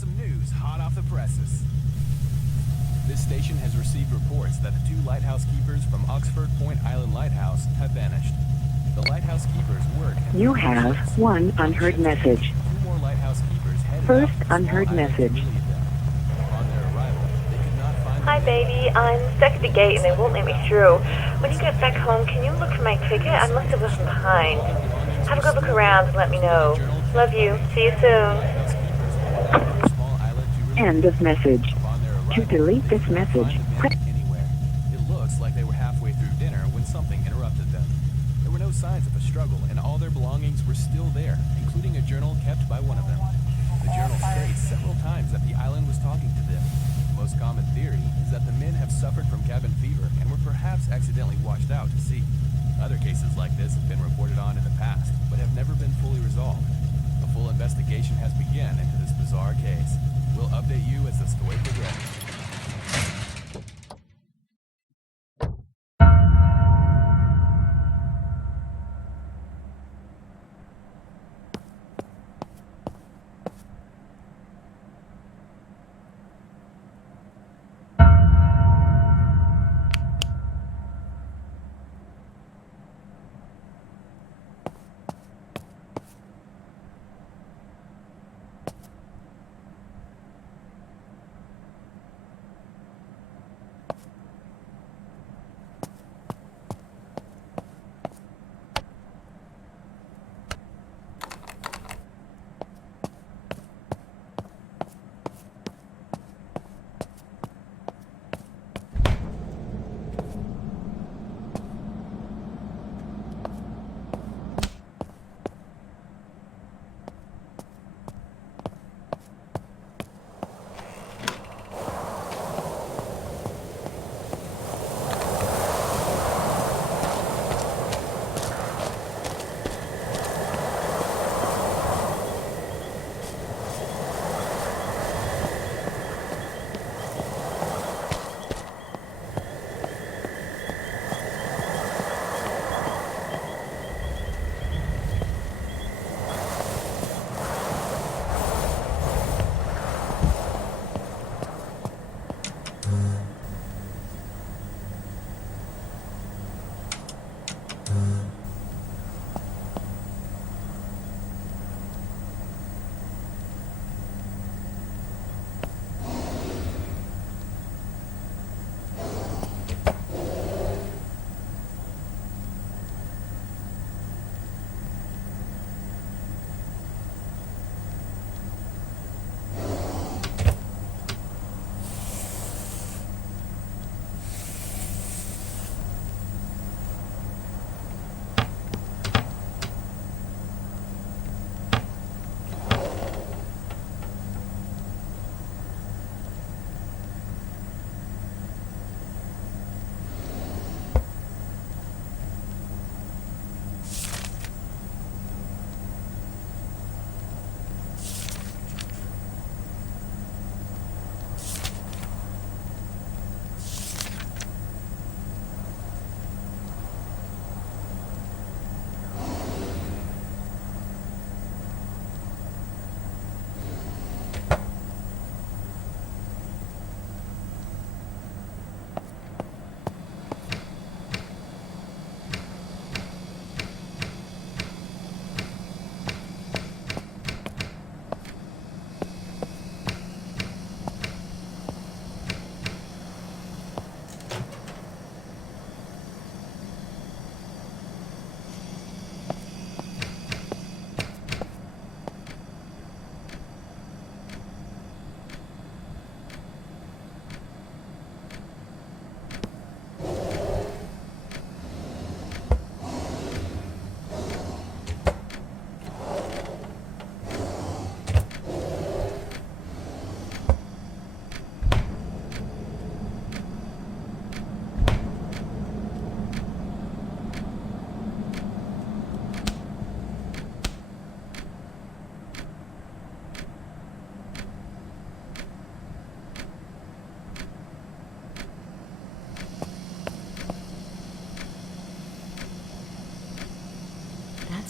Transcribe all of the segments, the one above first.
some news hot off the presses. This station has received reports that the 2 lighthouse keepers from Oxford Point Island Lighthouse have vanished. The lighthouse keepers work... You have one unheard message. 2 more lighthouse keepers headed First out to the unheard small island to message. relieve them. Upon their arrival, they could not find... Hi, baby. I'm stuck at the gate and they won't let me through. When you get back home, can you look for my ticket? I must have left them behind. Have a good look around and let me know. Love you. See you soon. End of message. To delete this message, press... Anywhere. It looks like they were halfway through dinner when something interrupted them. There were no signs of a struggle, and all their belongings were still there, including a journal kept by one of them. The journal states several times that the island was talking to them. The most common theory is that the men have suffered from cabin fever and were perhaps accidentally washed out to sea. Other cases like this have been reported on in the past, but have never been fully resolved. A full investigation has begun into this bizarre case. We'll update you as the story progresses.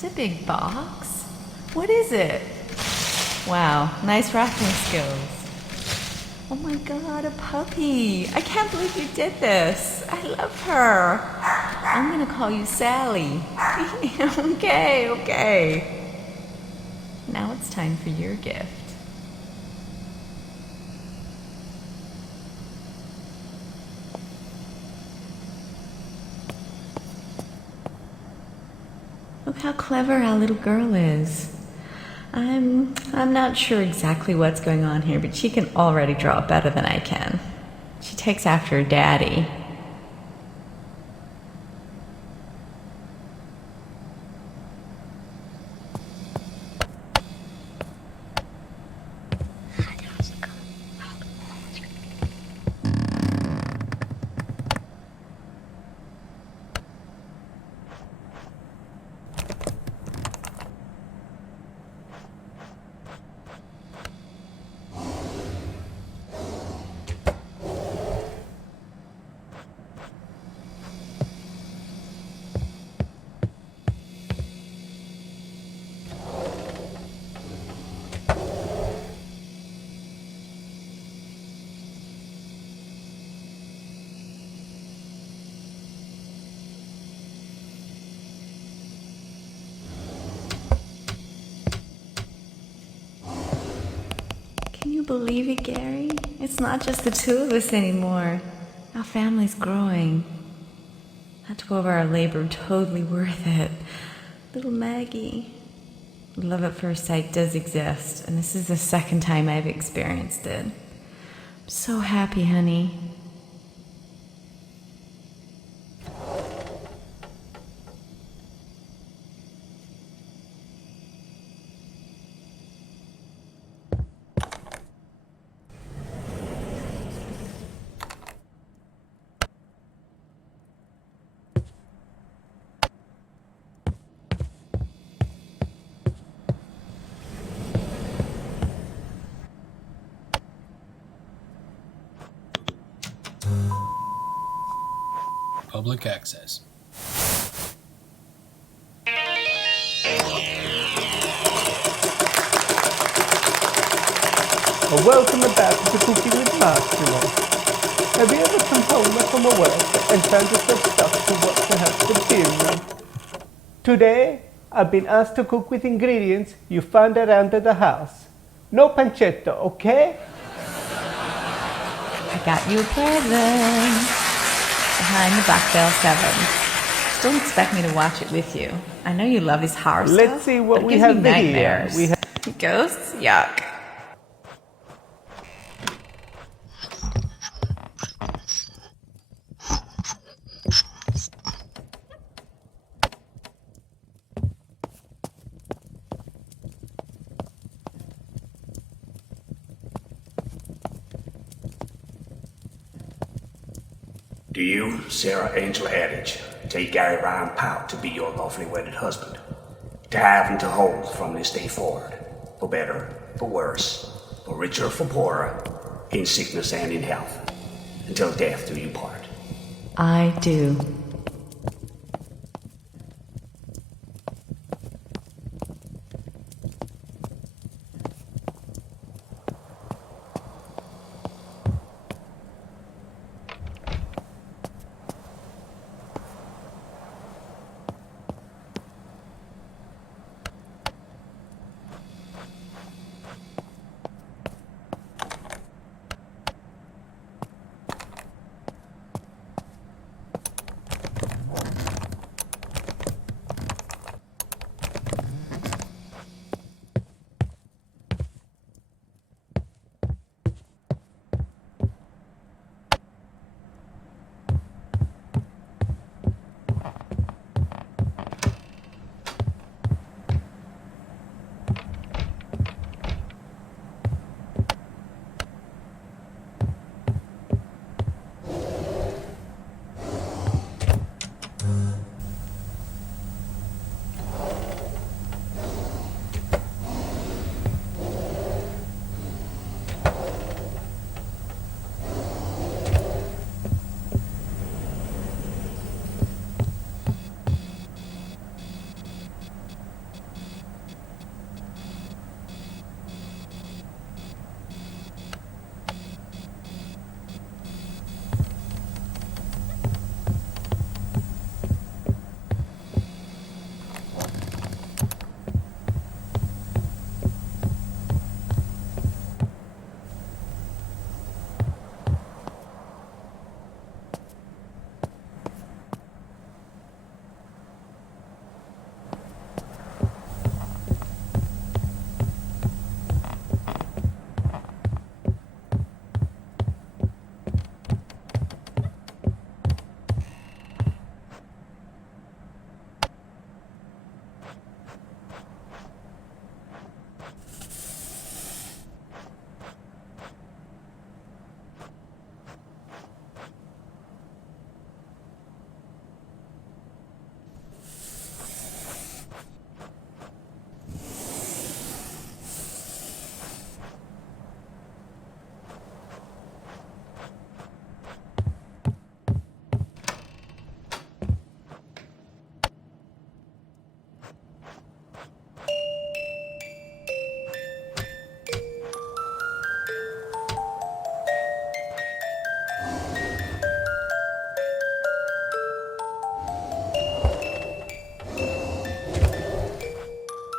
That's a big box. What is it? Wow, nice wrapping skills. Oh my god, a puppy. I can't believe you did this. I love her. I'm gonna call you Sally. Okay. Now it's time for your gift. Look how clever our little girl is. I'm not sure exactly what's going on here, but she can already draw better than I can. She takes after her daddy. Can you believe it, Gary? It's not just the two of us anymore. Our family's growing. That 12-hour labor totally worth it. Little Maggie. Love at first sight does exist, and this is the second time I've experienced it. I'm so happy, honey. Public access. Welcome back to Cooking with Master. Have you ever come home from work and found yourself stuck to what to have for dinner? Today, I've been asked to cook with ingredients you find around the house. No pancetta, okay? I got you a present. Behind the Black Veil 7. Don't expect me to watch it with you. I know you love this horror stuff. Let's see what but it we gives have me here. nightmares. We have Ghosts? Yuck. Do you, Sarah Angela Eddage, take Gary Ryan Powell to be your lawfully wedded husband, to have and to hold from this day forward, for better, for worse, for richer, for poorer, in sickness and in health, until death do you part? I do.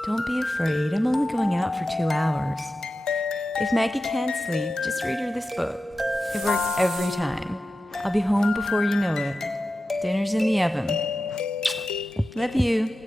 Don't be afraid, I'm only going out for 2 hours. If Maggie can't sleep, just read her this book. It works every time. I'll be home before you know it. Dinner's in the oven. Love you.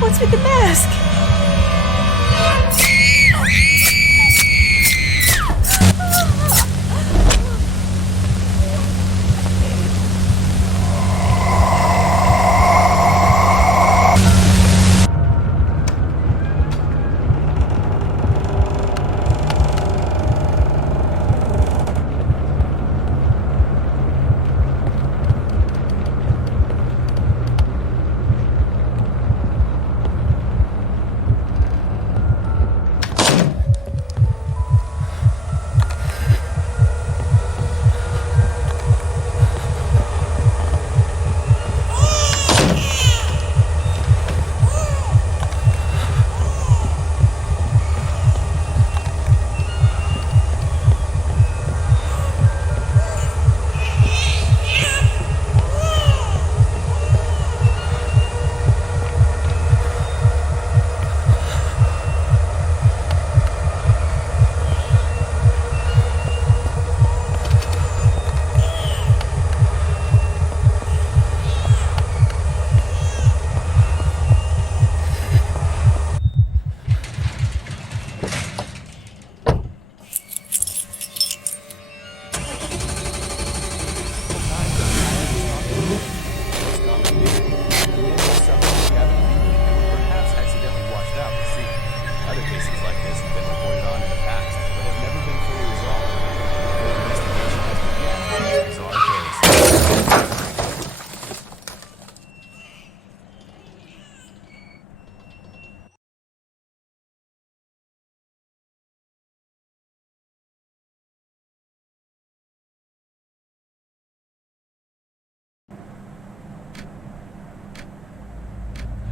What's with the mask?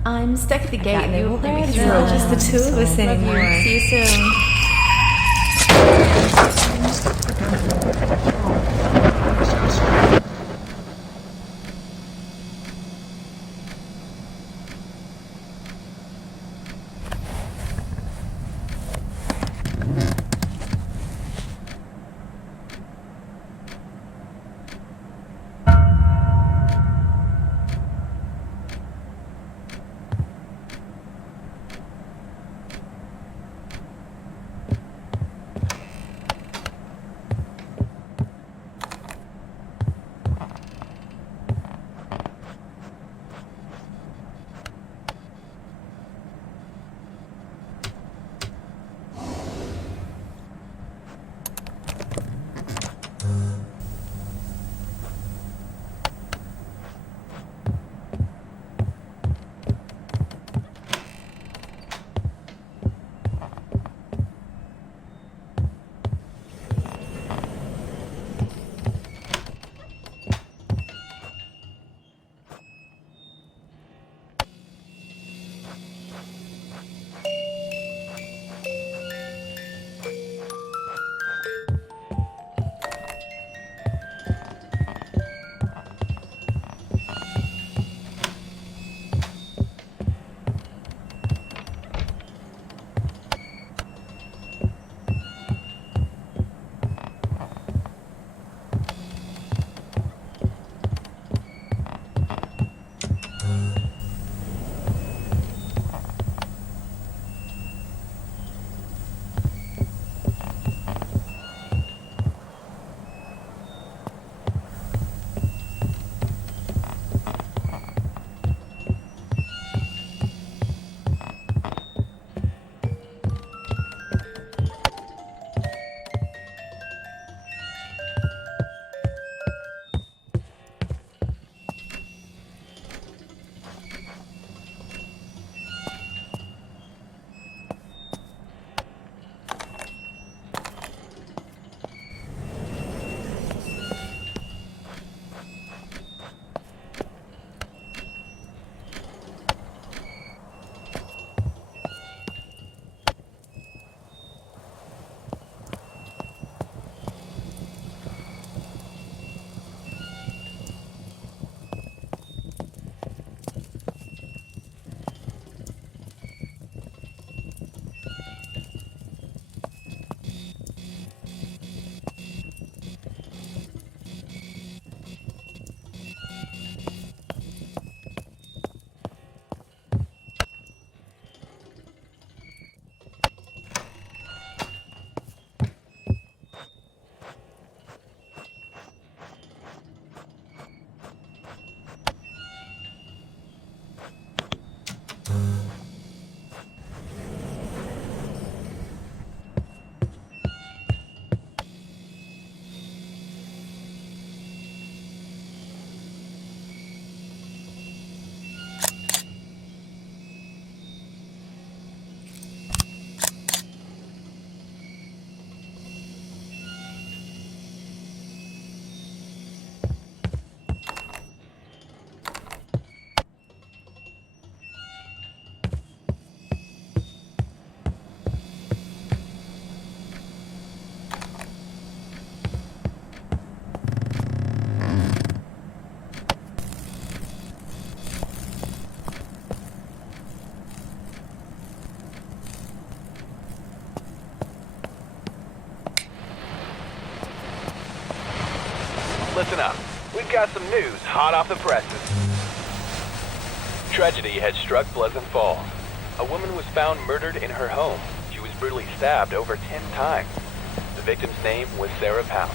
I'm stuck at the gate and they won't let me through. It's not just the two of us anymore. See you soon. Listen up. We've got some news hot off the presses. Tragedy has struck Pleasant Falls. A woman was found murdered in her home. She was brutally stabbed over 10 times. The victim's name was Sarah Powell.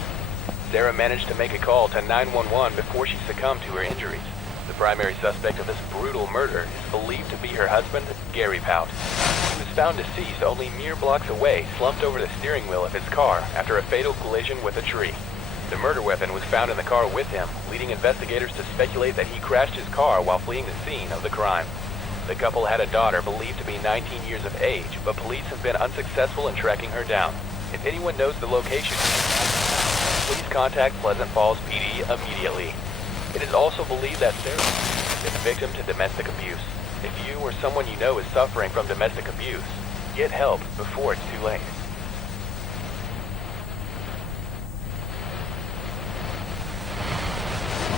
Sarah managed to make a call to 911 before she succumbed to her injuries. The primary suspect of this brutal murder is believed to be her husband, Gary Powell. He was found deceased only mere blocks away, slumped over the steering wheel of his car after a fatal collision with a tree. The murder weapon was found in the car with him, leading investigators to speculate that he crashed his car while fleeing the scene of the crime. The couple had a daughter believed to be 19 years of age, but police have been unsuccessful in tracking her down. If anyone knows the location, please contact Pleasant Falls PD immediately. It is also believed that Sarah has been victim to domestic abuse. If you or someone you know is suffering from domestic abuse, get help before it's too late.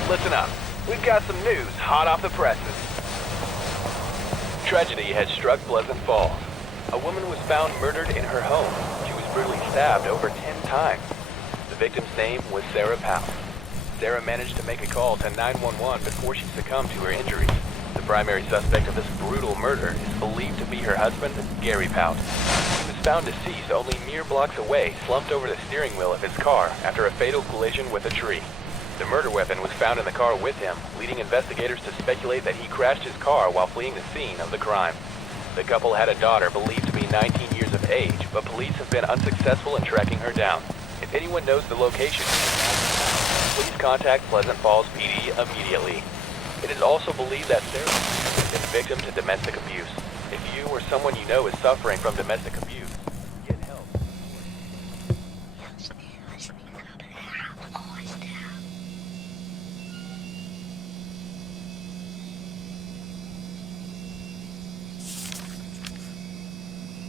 Listen up. We've got some news hot off the presses. Tragedy has struck Pleasant Falls. A woman was found murdered in her home. She was brutally stabbed over 10 times. The victim's name was Sarah Powell. Sarah managed to make a call to 911 before she succumbed to her injuries. The primary suspect of this brutal murder is believed to be her husband, Gary Powell. He was found deceased only mere blocks away, slumped over the steering wheel of his car after a fatal collision with a tree. The murder weapon was found in the car with him, leading investigators to speculate that he crashed his car while fleeing the scene of the crime. The couple had a daughter believed to be 19 years of age, but police have been unsuccessful in tracking her down. If anyone knows the location, please contact Pleasant Falls PD immediately. It is also believed that Sarah has been victim to domestic abuse. If you or someone you know is suffering from domestic abuse, get help.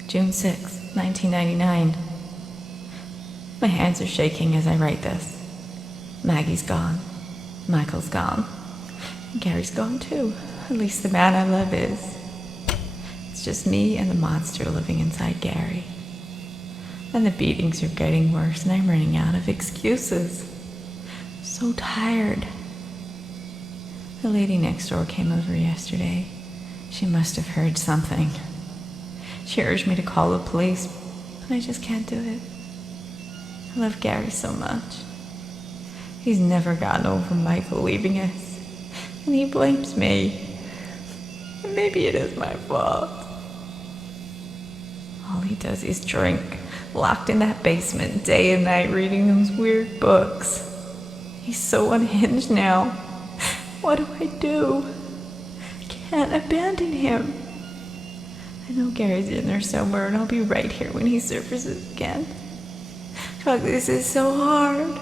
June 6, 1999. My hands are shaking as I write this. Maggie's gone. Michael's gone. And Gary's gone too. At least the man I love is. It's just me and the monster living inside Gary. And the beatings are getting worse and I'm running out of excuses. So tired. The lady next door came over yesterday. She must have heard something. She urged me to call the police, but I just can't do it. I love Gary so much. He's never gotten over Michael leaving us, and he blames me. And maybe it is my fault. All he does is drink, locked in that basement day and night reading those weird books. He's so unhinged now. What do I do? I can't abandon him. I know Gary's in there somewhere, and I'll be right here when he surfaces again. Fuck, this is so hard.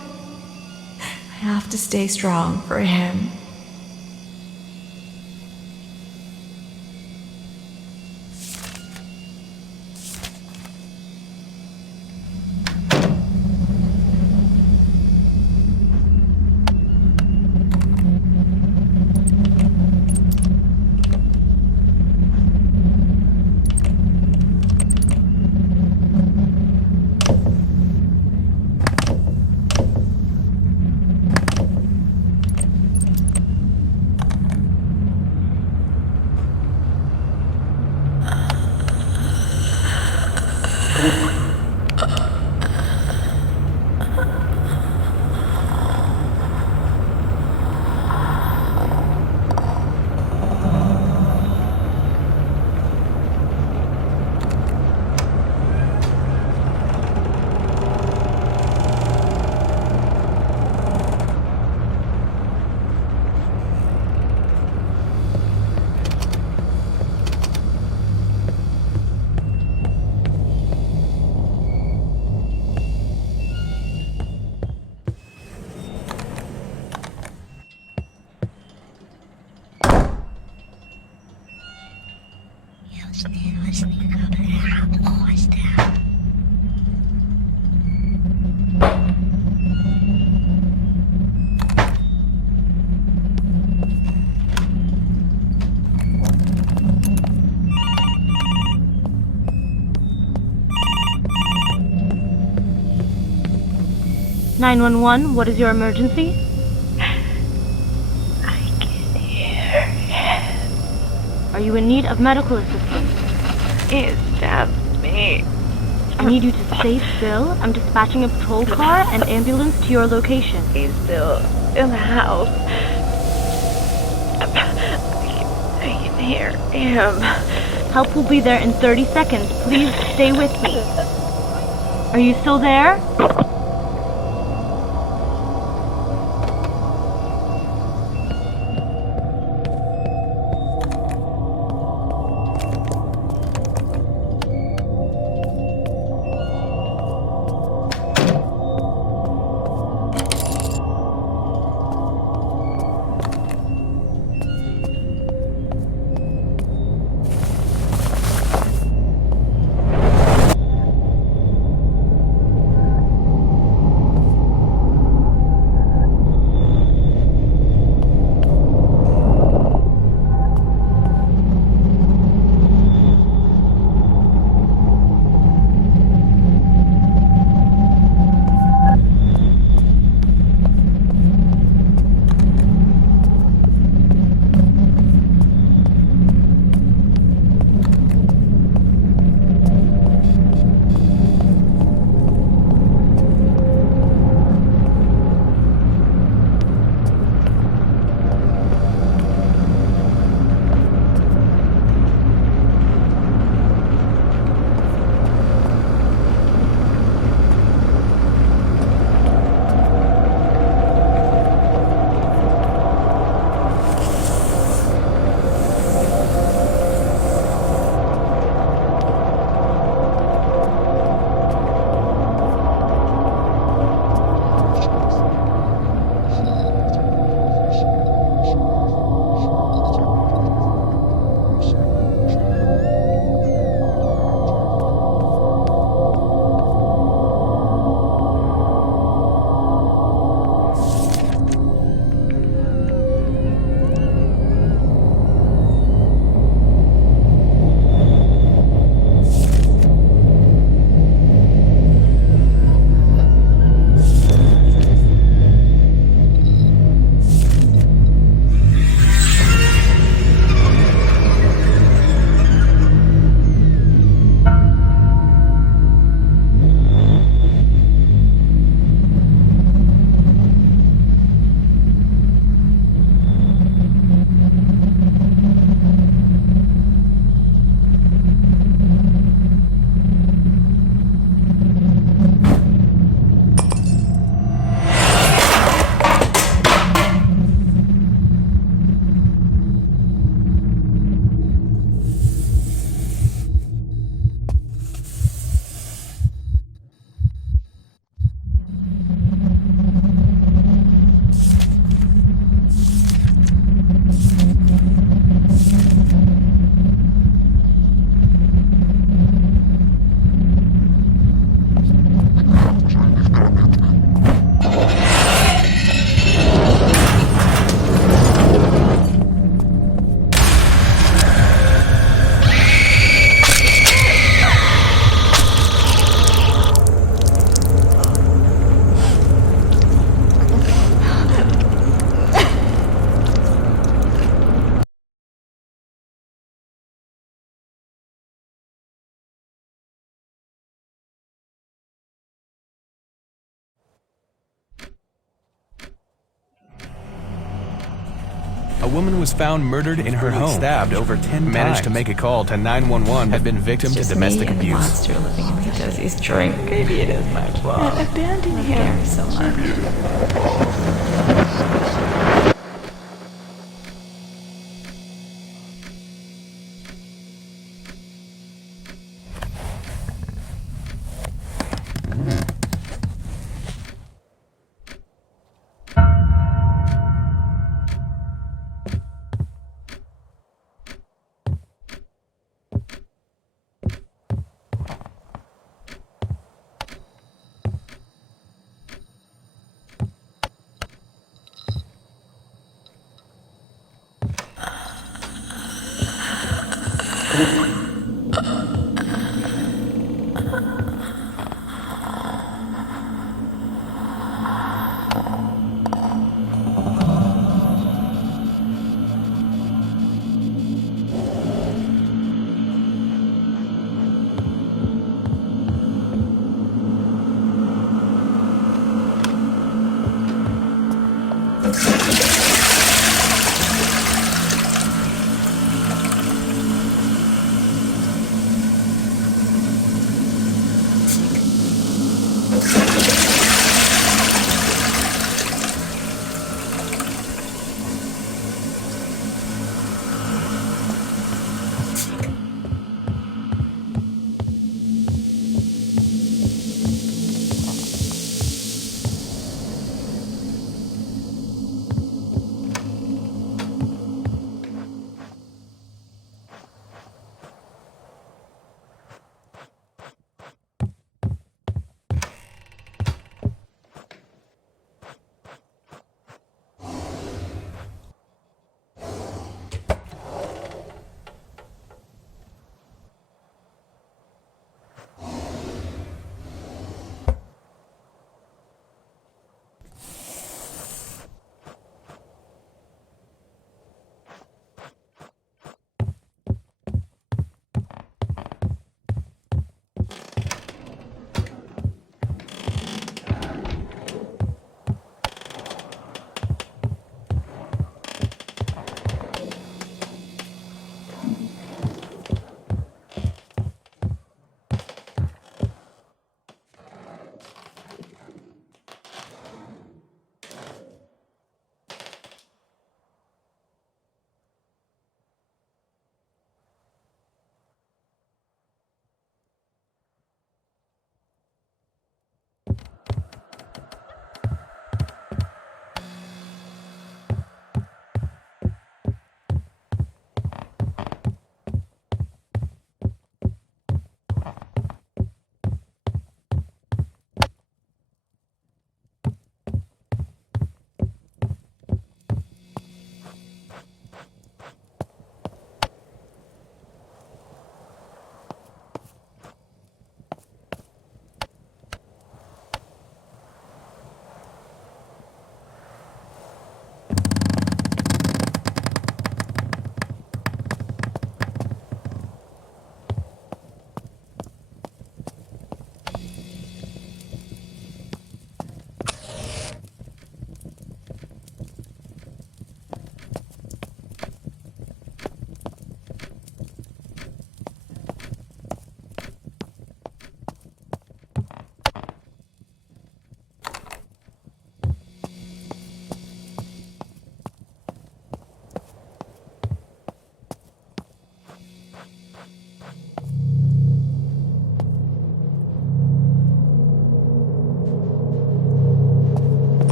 I have to stay strong for him. "911, what is your emergency?" Are you in need of medical assistance? He stabbed me. I need you to stay still. I'm dispatching a patrol car and ambulance to your location. He's still in the house. I can hear him. Help will be there in 30 seconds. Please stay with me. Are you still there? A woman was found murdered in her home, stabbed over 10 times. Managed to make a call to 911, had been victim to domestic me and the abuse. monster living in Pitosi's drink. Maybe it is my fault. I abandoned him so much.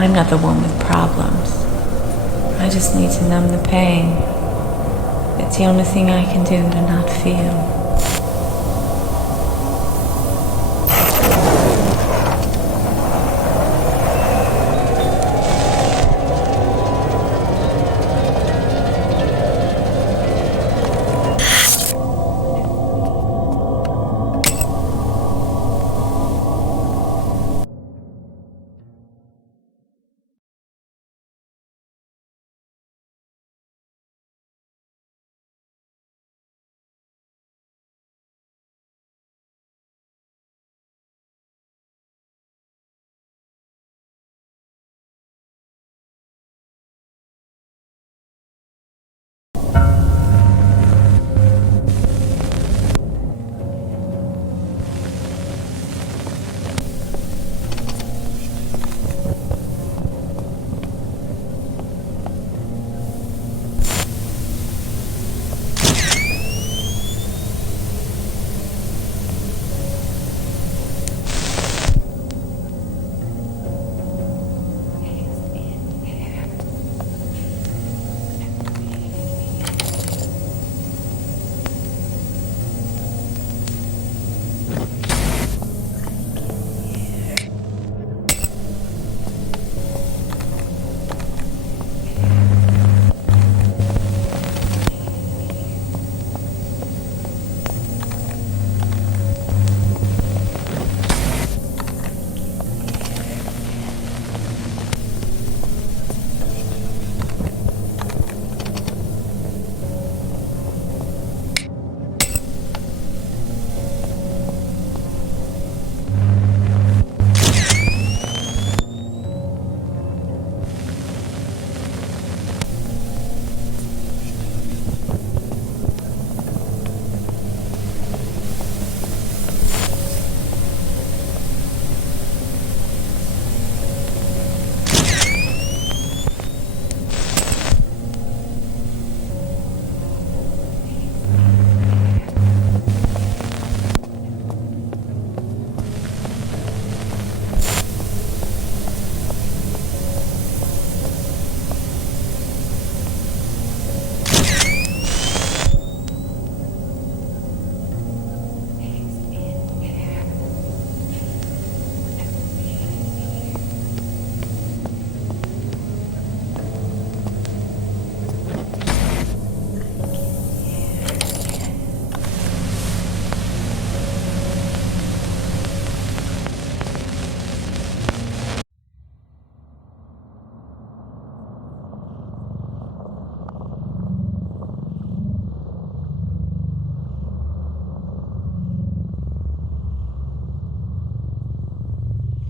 I'm not the one with problems. I just need to numb the pain. It's the only thing I can do to not feel.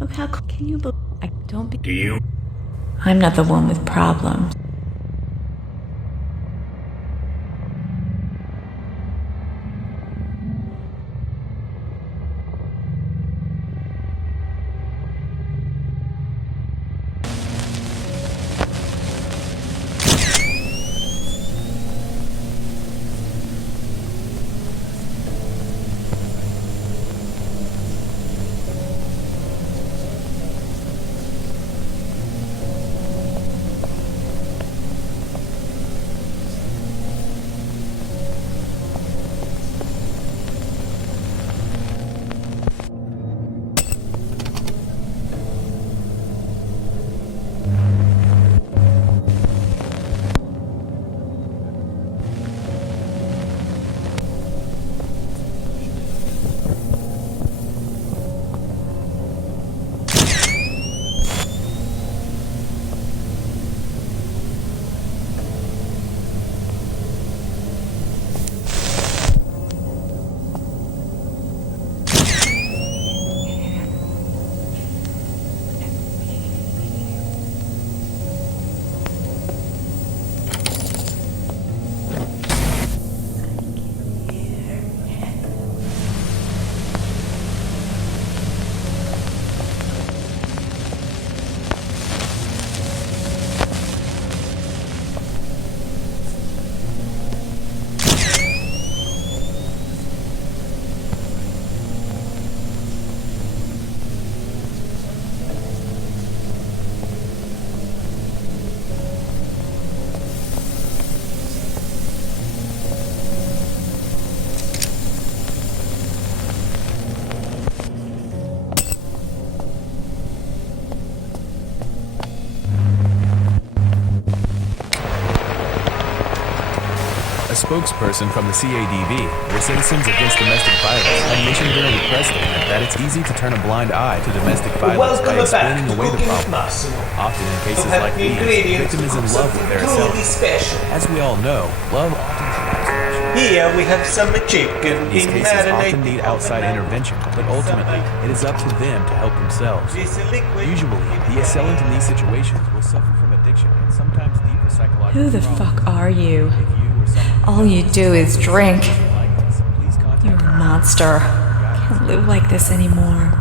Look how can you believe I don't be. Do you? I'm not the one with problems. spokesperson from the CADV, or Citizens Against Domestic Violence, had mentioned during a press statement that it's easy to turn a blind eye to domestic violence by explaining away the problem. Often in cases like these, the victim is in love with their assailant. As we all know, love often Here we have some chicken. these cases often need outside intervention, but ultimately, it is up to them to help themselves. Usually, the assailant in these situations will suffer from addiction and sometimes deeper psychological Who the problems. fuck are you? If you or someone All you do is drink. like this, please contact You're a monster. Can't live like this anymore.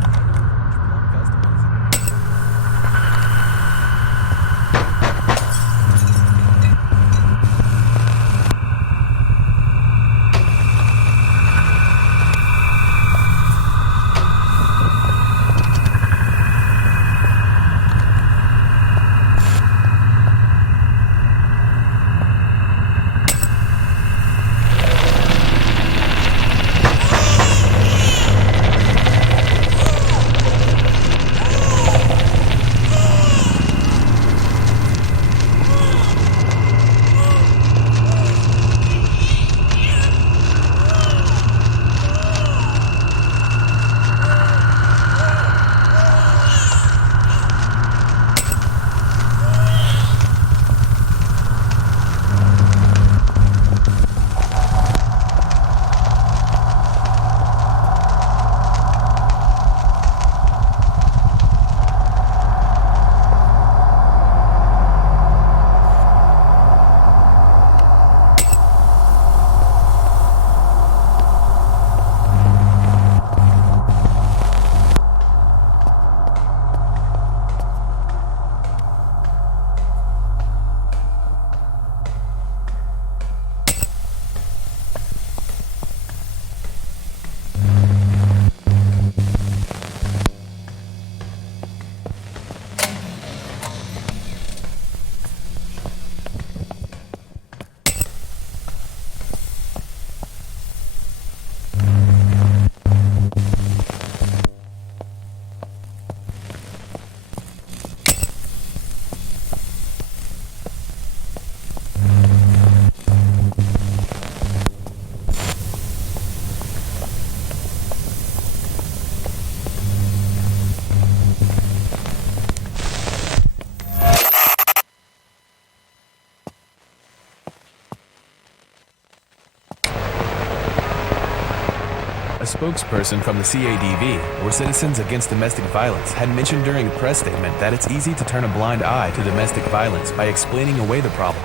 A spokesperson from the CADV, or Citizens Against Domestic Violence, had mentioned during a press statement that it's easy to turn a blind eye to domestic violence by explaining away the problem.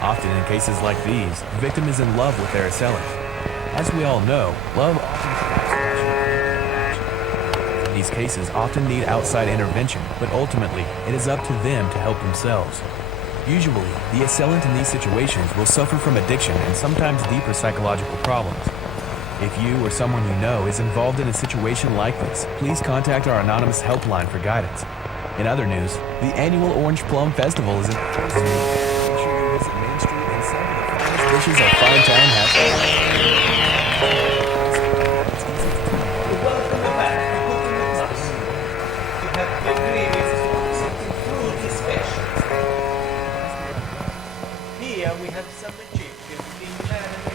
Often in cases like these, the victim is in love with their assailant. As we all know, love often these cases often need outside intervention, but ultimately, it is up to them to help themselves. Usually, the assailant in these situations will suffer from addiction and sometimes deeper psychological problems. If you or someone you know is involved in a situation like this, please contact our anonymous helpline for guidance. In other news, the annual Orange Plum Festival is in full swing. Make sure you visit Main Street and sample the finest dishes our fine town has to offer. Welcome back to Cooking with Us. We have the ingredients for something truly special. Here we have some chicken being marinated.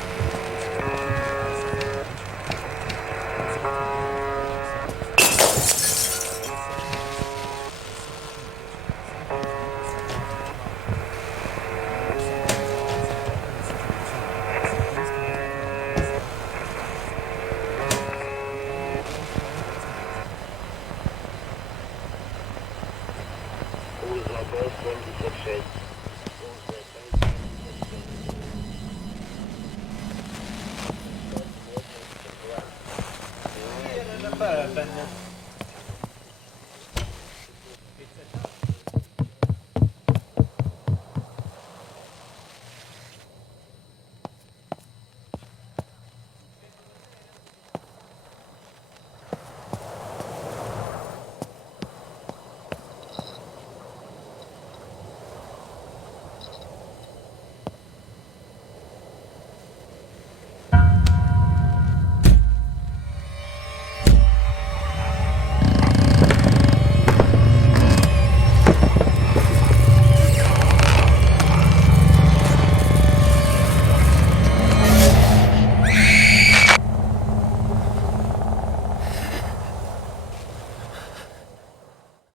Bourbon.